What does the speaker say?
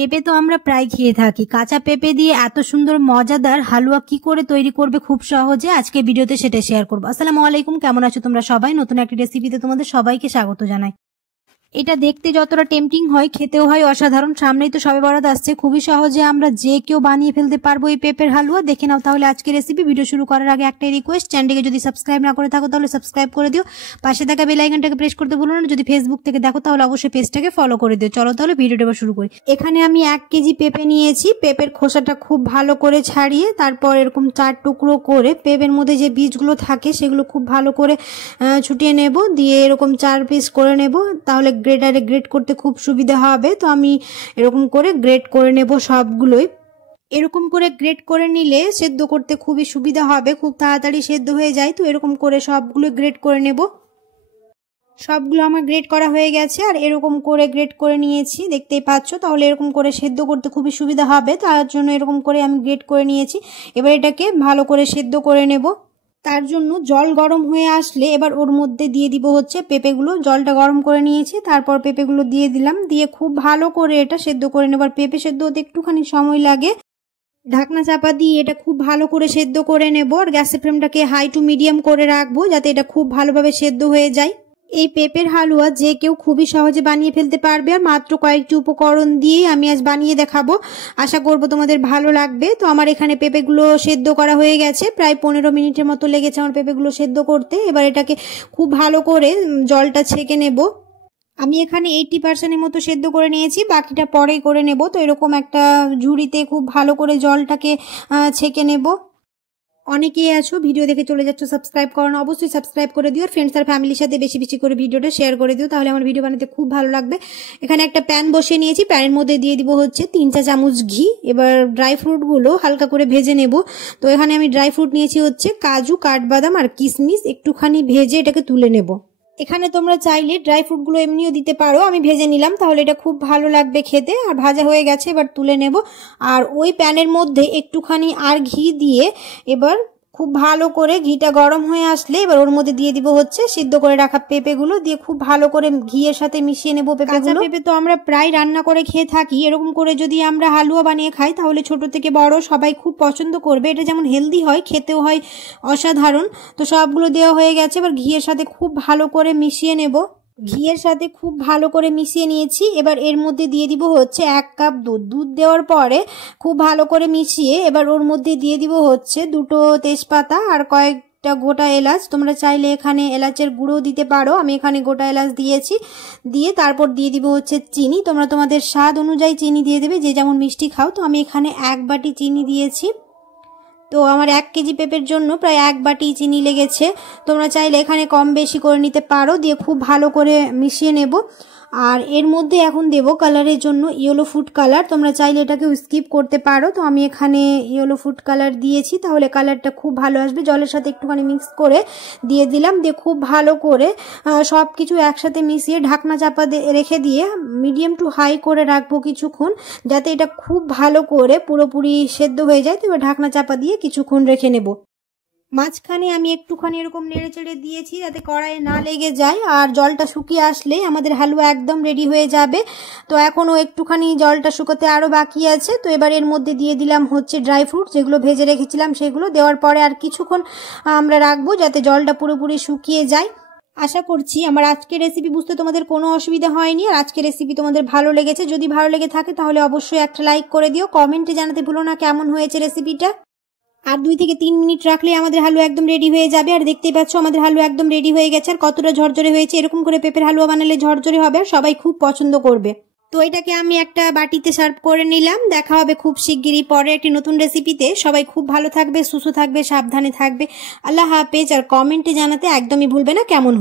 পেঁপে তো আমরা প্রায় খেয়ে থাকি। কাঁচা পেঁপে দিয়ে এত সুন্দর মজাদার হালুয়া কি করে তৈরি করবে খুব সহজে আজকে ভিডিওতে সেটা শেয়ার করবো। আসসালামু আলাইকুম, কেমন আছো তোমরা সবাই? নতুন একটি রেসিপিতে তোমাদের সবাইকে স্বাগত জানাই। এটা দেখতে যতটা টেম্পটিং হয় খেতেও হয় অসাধারণ। সামনেই তো সবে বরাত আসছে, খুবই সহজে আমরা যে কেউ বানিয়ে ফেলতে পারবো এই পেঁপের হালুয়া। দেখে নাও তাহলে আজকে রেসিপি। ভিডিও শুরু করার আগে একটাই রিকোয়েস্ট, চ্যানেলটিকে যদি সাবস্ক্রাইব না করে থাকো তাহলে সাবস্ক্রাইব করে দিও, পাশে থাকা বেল আইকনটাকে প্রেস করতে ভুলো না। যদি ফেসবুক থেকে দেখো তাহলে অবশ্যই পেজটাকে ফলো করে দিও। চলো তাহলে ভিডিওটা শুরু করি। এখানে আমি 1 কেজি পেঁপে নিয়েছি। পেঁপের খোসাটা খুব ভালো করে ছাড়িয়ে তারপর এরকম 4 টুকরো করে পেঁপের মধ্যে যে বীজগুলো থাকে সেগুলো খুব ভালো করে ছুটিয়ে নেব, দিয়ে এরকম 4 পিস করে নেব, তাহলে গ্রেটারে গ্রেট করতে খুব সুবিধা হবে। তো আমি এরকম করে গ্রেট করে নেব সবগুলোই। এরকম করে গ্রেট করে নিলে সেদ্ধ করতে খুবই সুবিধা হবে, খুব তাড়াতাড়ি সেদ্ধ হয়ে যায়। তো এরকম করে সবগুলো গ্রেট করে নেব। সবগুলো আমার গ্রেট করা হয়ে গেছে আর এরকম করে গ্রেট করে নিয়েছি, দেখতেই পাচ্ছ। তাহলে এরকম করে সেদ্ধ করতে খুবই সুবিধা হবে, তার জন্য এরকম করে আমি গ্রেট করে নিয়েছি। এবার এটাকে ভালো করে সেদ্ধ করে নেব। তার জন্য জল গরম হয়ে আসলে এবার ওর মধ্যে দিয়ে দিব হচ্ছে পেঁপেগুলো। জলটা গরম করে নিয়েছি, তারপর পেঁপেগুলো দিয়ে দিলাম, দিয়ে খুব ভালো করে এটা সেদ্ধ করে নেব। আর পেঁপে সেদ্ধ হতে একটুখানি সময় লাগে। ঢাকনা চাপা দিয়ে এটা খুব ভালো করে সেদ্ধ করে নেব। আর গ্যাসের ফ্লেমটাকে হাই টু মিডিয়াম করে রাখবো যাতে এটা খুব ভালোভাবে সেদ্ধ হয়ে যায়। এই পেঁপের হালুয়া যে কেউ খুবই সহজে বানিয়ে ফেলতে পারবে, আর মাত্র কয়েকটি উপকরণ দিয়ে আমি আজ বানিয়ে দেখাবো। আশা করব তোমাদের ভালো লাগবে। তো আমার এখানে পেঁপেগুলো সেদ্ধ করা হয়ে গেছে, প্রায় 15 মিনিটের মতো লেগেছে আমার পেঁপেগুলো সেদ্ধ করতে। এবার এটাকে খুব ভালো করে জলটা ছেঁকে নেব। আমি এখানে 80% মতো সেদ্ধ করে নিয়েছি, বাকিটা পরেই করে নেব। তো এরকম একটা ঝুড়িতে খুব ভালো করে জলটাকে ছেঁকে নেব। অনেকেই আছো ভিডিও দেখে চলে যাচ্ছ, সাবস্ক্রাইব করো না, অবশ্যই সাবস্ক্রাইব করে দিও। আর ফ্রেন্ডস আর ফ্যামিলির সাথে বেশি বেশি করে ভিডিওটা শেয়ার করে দিও, তাহলে আমার ভিডিও বানাতে খুব ভালো লাগবে। এখানে একটা প্যান বসিয়ে নিয়েছি, প্যানের মধ্যে দিয়ে দিব হচ্ছে 3 চা চামচ ঘি। এবার ড্রাই ফ্রুটগুলো হালকা করে ভেজে নেব। তো এখানে আমি ড্রাই ফ্রুট নিয়েছি হচ্ছে কাজু, কাঠবাদাম আর কিশমিশ, একটুখানি ভেজে এটাকে তুলে নেব। এখানে তোমরা চাইলে ড্রাই ফ্রুটগুলো এমনিও দিতে পারো, আমি ভেজে নিলাম, তাহলে এটা খুব ভালো লাগবে খেতে। আর ভাজা হয়ে গেছে, এবার তুলে নেব। আর ওই প্যানের মধ্যে একটুখানি আর ঘি দিয়ে এবার খুব ভালো করে ঘিটা গরম হয়ে আসলে এবার ওর মধ্যে দিয়ে দিব হচ্ছে সিদ্ধ করে রাখা পেঁপেগুলো, দিয়ে খুব ভালো করে ঘিয়ের সাথে মিশিয়ে নেব পেঁপেগুলো। পেঁপে তো আমরা প্রায় রান্না করে খেয়ে থাকি, এরকম করে যদি আমরা হালুয়া বানিয়ে খাই তাহলে ছোট থেকে বড় সবাই খুব পছন্দ করবে। এটা যেমন হেলদি হয়, খেতেও হয় অসাধারণ। তো সবগুলো দেওয়া হয়ে গেছে, এবার ঘিয়ের সাথে খুব ভালো করে মিশিয়ে নেব। ঘিয়ের সাথে খুব ভালো করে মিশিয়ে নিয়েছি। এবার এর মধ্যে দিয়ে দিব হচ্ছে 1 কাপ দুধ। দুধ দেওয়ার পরে খুব ভালো করে মিশিয়ে এবার ওর মধ্যে দিয়ে দিব হচ্ছে 2টো তেজপাতা আর কয়েকটা গোটা এলাচ। তোমরা চাইলে এখানে এলাচের গুঁড়ো দিতে পারো, আমি এখানে গোটা এলাচ দিয়েছি। দিয়ে তারপর দিয়ে দিব হচ্ছে চিনি। তোমরা তোমাদের স্বাদ অনুযায়ী চিনি দিয়ে দেবে, যে যেমন মিষ্টি খাও। তো আমি এখানে 1 বাটি চিনি দিয়েছি। তো আমার 1 কেজি পেঁপের জন্য প্রায় 1 বাটি চিনি লেগেছে। তোমরা চাইলে এখানে কম বেশি করে নিতে পারো। দিয়ে খুব ভালো করে মিশিয়ে নেব। আর এর মধ্যে এখন দেব কালারের জন্য ইয়েলো ফুড কালার। তোমরা চাইলে এটাকে স্কিপ করতে পারো। তো আমি এখানে ইয়েলো ফুড কালার দিয়েছি, তাহলে কালারটা খুব ভালো আসবে। জলের সাথে একটুখানি মিক্স করে দিয়ে দিলাম। দিয়ে খুব ভালো করে সব কিছু একসাথে মিশিয়ে ঢাকনা চাপা রেখে দিয়ে মিডিয়াম টু হাই করে রাখবো কিছুক্ষণ, যাতে এটা খুব ভালো করে পুরোপুরি সেদ্ধ হয়ে যায়। তো এবার ঢাকনা চাপা দিয়ে কিছুক্ষণ রেখে নেব। মাঝখানে আমি একটুখানি এরকম নেড়ে চেড়ে দিয়েছি যাতে কড়াইয়ে না লেগে যায়। আর জলটা শুকিয়ে আসলে আমাদের হালুয়া একদম রেডি হয়ে যাবে। তো এখনও একটুখানি জলটা শুকোতে আরও বাকি আছে। তো এবার এর মধ্যে দিয়ে দিলাম হচ্ছে ড্রাই ফ্রুট, যেগুলো ভেজে রেখেছিলাম সেগুলো। দেওয়ার পরে আর কিছুক্ষণ আমরা রাখবো যাতে জলটা পুরোপুরি শুকিয়ে যায়। আশা করছি আমার আজকের রেসিপি বুঝতে তোমাদের কোনো অসুবিধা হয়নি, আর আজকের রেসিপি তোমাদের ভালো লেগেছে। যদি ভালো লেগে থাকে তাহলে অবশ্যই একটা লাইক করে দিও, কমেন্টে জানাতে ভুলো না কেমন হয়েছে রেসিপিটা। আর 2 থেকে 3 মিনিট রাখলে আমাদের হালুয়া একদম রেডি হয়ে যাবে। আর দেখতেই পাচ্ছ আমাদের হালুয়া একদম রেডি হয়ে গেছে। আর কতটা ঝরঝরে হয়েছে। এরকম করে পেঁপের হালুয়া বানালে ঝরঝরে হবে আর সবাই খুব পছন্দ করবে। তো এটাকে আমি একটা বাটিতে সার্ভ করে নিলাম। দেখা হবে খুব শিগগিরই পরে একটি নতুন রেসিপিতে। সবাই খুব ভালো থাকবে, সুস্থ থাকবে, সাবধানে থাকবে। আল্লাহ হাফেজ। আর কমেন্টে জানাতে একদমই ভুলবে না কেমন